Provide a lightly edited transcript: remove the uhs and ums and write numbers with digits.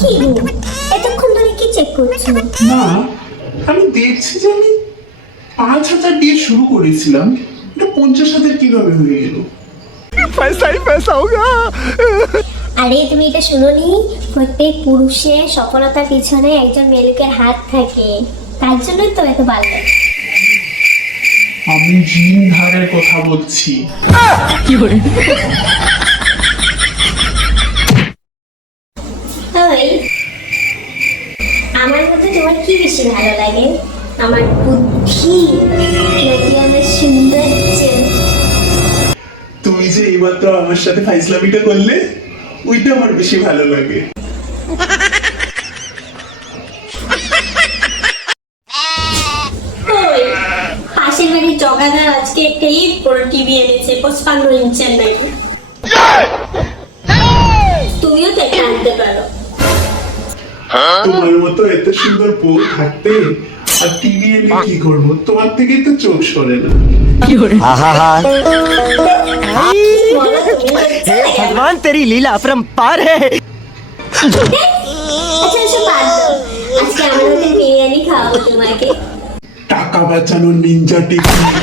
কি গো, এতক্ষণ ধরে কি চেক করছো? না, আমি দেখছি যে আমি 5,000 দিয়ে শুরু করেছিলাম, এটা 50,000 কিভাবে হয়ে গেল? पैसा ही पैसा होगा। আরে তুমি এটা শুনোনি? প্রত্যেক পুরুষের সফলতার পিছনে একজন মেলুকের হাত থাকে, তার জন্যই তো এত ভালো লাগে। আমি ঋণ ধারের কথা বলছি। ওই, আমার মধ্যে তোমার কি বেশি ভালো লাগে? আমার বুদ্ধি নাকি আমার সৌন্দর্য? তুমি যে এইমাত্র আমার সাথে ফাইজলামিটা করলে, ওইটা আমার বেশি ভালো লাগে। ওই, পাশের বাড়ির জগাদার আজকে একটা ঈদ বড় টিভি এনেছে 55 ইঞ্চের নাকি। তুমিও তো একটা আনতে পারো। তোমার মতো এত সুন্দর বউ থাকতে আর টিভি এনে কি করবো? তোমার থেকেই তো চোখ সরে না। বলো তুমি, हे भगवान तेरी लीला अपरंपार है। আচ্ছা এসব বাদ দাও, আজকে আমাদের বিরিয়ানি খাওয়াবো তোমাকে। টাকা বাঁচানোর নিনজা টেকনিক।